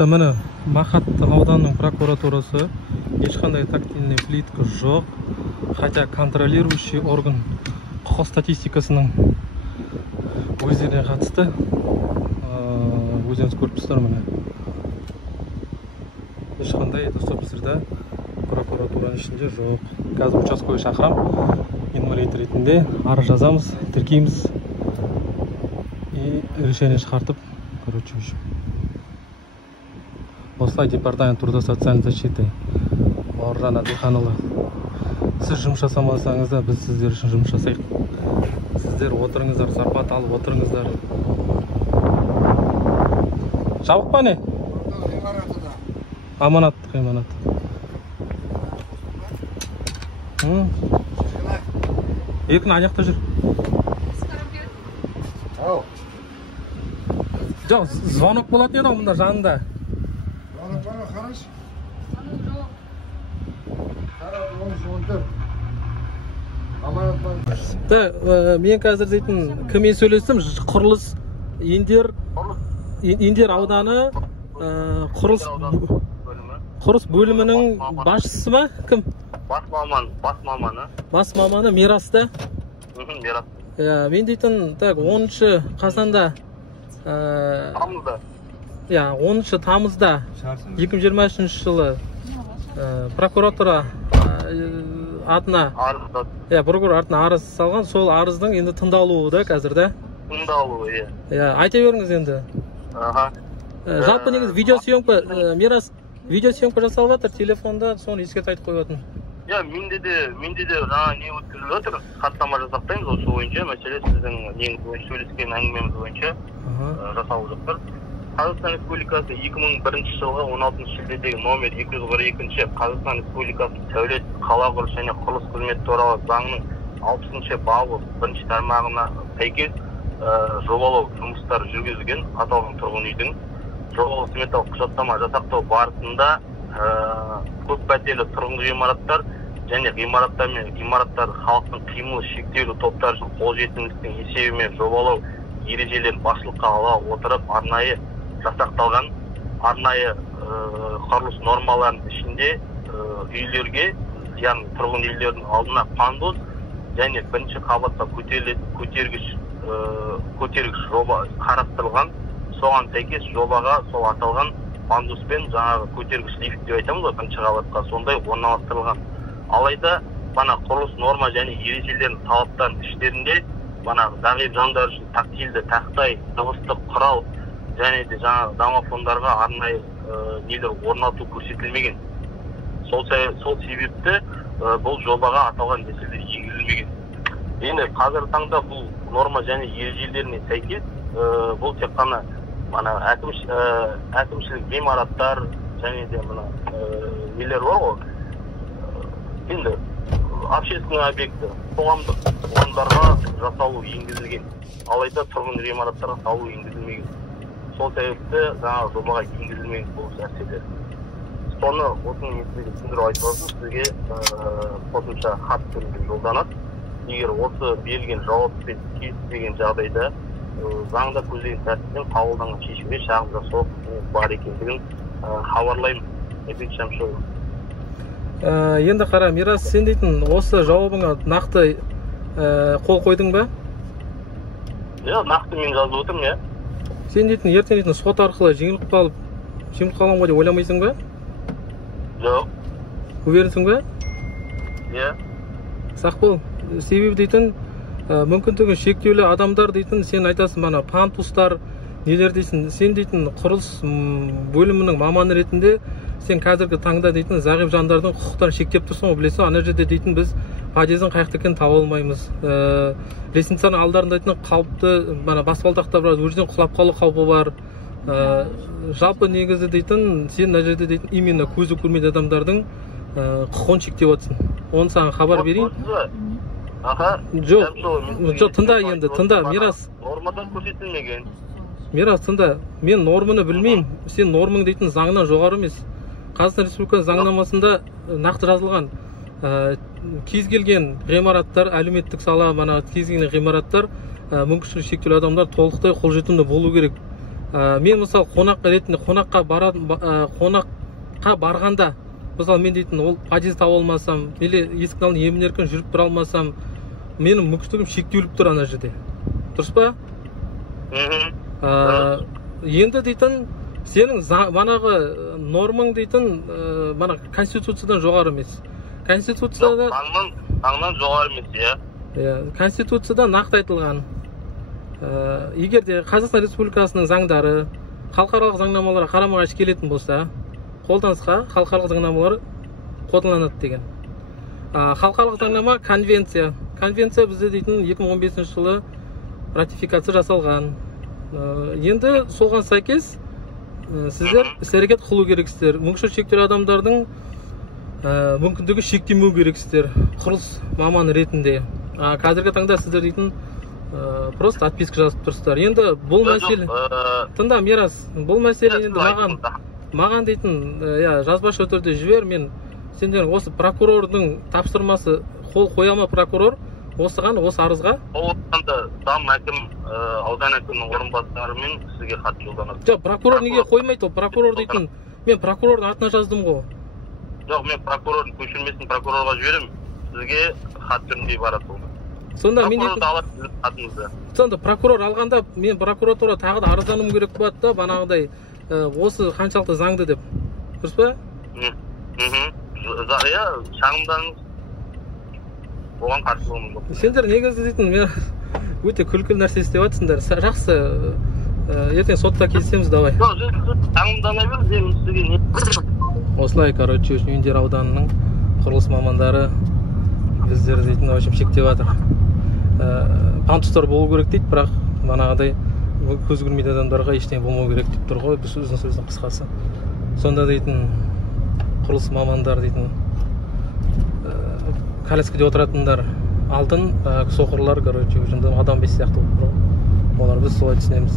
Міне Махат ауданының прокуратурасы ешқандай тактильный плитка жоқ, хотя контролирующий орган құқық статистикасының өздеріне қатысты. Өздеріңіз көріп тұрсыздар міне. Ешқандай біздерде прокуратураның ішінде жоқ. Қазір участковый шақырам, инвалид ретінде арыз жазамыз, тіркейміз и решение шығартып, короче, осылай департамент труда социальной защиты Бауыржан Әділханұлы, сіз жұмыс жасамасаңыз да біз сіздер үшін жұмыс жасайық. Сіздер отырыңыздар, зарплата алып отырыңыздар. Жабық па не? Аманаттық еманат. Екін аяқта жүр. Жоқ, звонок болатын еді мұнда жанында. Мен қазір дейтін кіммен сөйлестім? Құрылыс Индер ауданы құрылыс бөлімінің басшысы ма? Кім? Бас маманы Мирас-та? Мирас. Мен дейтін 10 қазанда 10 тамызда 2023 жылы прокуратура атына арыз салған, сол арыздың енді тыңдалуы да қазір да? Тыңдалуы, айта беріңіз енді. Жалпы негіз видеосъемка, Мирас видеосъемка жасалып жатыр телефонда, соны еске айтып қойатын. Менде де жаңа не өткізіліп отыр, хаттама жасақтаймыз осы бойынша, мәселе сіздің сөйлескен әңгімеміз бойынша жасалып жатыр. Қазақстан Республикасы 2001 жылғы 16 шілдедегі номер 242 Қазақстан Республикасы сәулет, қала құрылыс және құрылыс қызметі туралы заңның 60 бабы 1 тармағына сәйкес жобалау жұмыстары жүргізілген аталған тұрғын үйдің жобалау сметалық құжаттама жасақтау барысында көп пәтерлі тұрғын ғимараттар және ғимараттар мен ғимараттар халықтың қимылы шектеулі топтар үшін қолжетімділіктің есебімен жобалау ережелерін басшылыққа ала отырып арнайы жасақталған арнайы құрылыс нормаларының ішінде үйлерге, яғни тұрғын үйлердің алдына пандус және бірінші қабатқа көтергіш жоба қарастырылған. Соған сәйкес жобаға сол аталған пандуспен жаңағы көтергіш лифт деп айтамыз ғой, бірінші қабатқа сондай орналастырылған. Алайда құрылыс норма және ережелерінің талаптарының іштерінде зағип жандар үшін тактильді тақтай, дыбыстық құрал және де жаңағы домофондарға арнайы нелер орнату көрсетілмеген. Сол себепті бұл жобаға аталған мәселелер енгізілмеген. Енді қазіргі таңда бұл норма және ережелеріне сәйкес бұл тек қана әкімшілік ғимараттар және де нелер бар ғой. Енді общественный объекті, қоғамдық орындарға жасалу енгізілген. Алайда тұрғын ғимараттарға салу енгізілмеген. Сол себепті жаңағы жобаға енгізілмеген бұл нәрселер. Соны осының есінде түсіндіріп айтып отырмын, сізге қосымша хат түрінде жолданады. Егер осы берілген жауаппен келіспеген жағдайда заңда көзделген тәртіппен қабылданған шешімге шағым жасау бар екендігін хабарлаймын. Енді қара, Мирас, сен дейтін осы жауабыңа нақты қол қойдың ба? Нақты мен жазып отырмын, Сен дейтін ертең дейтін сот арқылы жеңіліп қаламын деп ойламайсың ба? Жоқ. Уверенсің ба? Сақ бол. Себебі дейтін мүмкіндігі шектеулі адамдар дейтін сен айтасың, пандустар нелер дейсің. Сен дейтін құрылыс бөлімінің маманы ретінде сен қазіргі таңда дейтін зағип жандардың құқықтарын шектеп тұрсың, білесің, ана жерде дейтін біз подъездің қай жақтан екенін таба алмаймыз. Лестницаның алдарында дейтін қауіпті, баспалдақтар бар, өзінен құлап қалу қаупі бар. Жалпы негізі дейтін сен ана жерде дейтін именно көзі көрмеген адамдардың құқығын шектеп отырсың. Оны саған хабар берейін. Жоқ, тыңда, Мирас. Нормадан көрсетілмеген. Мирас, тыңда, мен норманы білмеймін. Сен нормаң дейтін заңнан жоғары емес. Қазақстан Республикасы заңнамасында нақты жазылған. Кез келген ғимараттар, әлеуметтік сала, кез келген ғимараттар мүмкіншілігі шектеулі адамдар толықтай қолжетімді болу керек. мен мысалы қонаққа ретінде қонаққа барғанда мысалы мен дейтін ол подъезд таба алмасам или есіктің алдында емін еркін жүріп тұра алмасам менің мүмкіндігім шектеуліп тұр ана жерде, дұрыс па? Енді дейтін сенің манағы нормаң дейтін мана конституциядан жоғары емес. Конституцияда заңнан жоғары емес, иә. Конституцияда нақты айтылған, егер де Қазақстан Республикасының заңдары халықаралық заңнамаларға қарама-қайшы келетін болса, қолданысқа халықаралық заңнамалар қолданылады деген. Халықаралық заңнама конвенция бізде дейтін 2015 жылы ратификация жасалған. Енді соған сәйкес сіздер іс-әрекет қылу керексіздер. Мүмкіншілігі шектеулі адамдардың мүмкіндігі шектемеу керексіздер, құрылыс маманы ретінде. Қазіргі таңда сіздер дейтін просто отписка жазып тұрсыздар. Енді бұл мәселе тыңда Мирас, бұл мәселе енді маған дейтін жазбаша түрде жібер, мен сендер осы прокурордың тапсырмасы қол қоя ма прокурор осыған, осы арызға? Там әкім, аудан әкімнің орынбасарымен сізге хат жолданады. Жоқ, прокурор неге қоймайды? Ол прокурор дейтін, мен прокурордың атына жаздым ғой. Жоқ, мен прокурордың көшірмесін прокурорға жіберем, сізге хат түрінде барады ол. Сонда мен прокурорды алады хатыңызды. Сонда прокурор алғанда мен прокуратура тағы да арыздануым керек болады да, банағыдай осы қаншалықты заңды деп. Дұрыс па? Иә, шағымданыңыз. Оған қарсы болуым жоқ. Сендер негізі дейтін, мен өте күлкілі нәрсе істеп жатсыңдар. Жақсы, ертең сотта келісеміз, давай. Шағымдана бер, мен сізге не? Осылай, короче, Индер ауданының құрылыс мамандары біздер дейтін, общем, шектеп жатыр. Пандустар болу керек дейді, бірақ манағыдай көз көрмейтін адамдарға ештеңе болмау керек деп тұр ғой, өзінің сөздің қысқасы. Сонда дейтін құрылыс мамандар дейтін коляскада отыратындар алтын соқырлар, короче, адам бес сияқты болып тұр. Олар біз солай түсінеміз.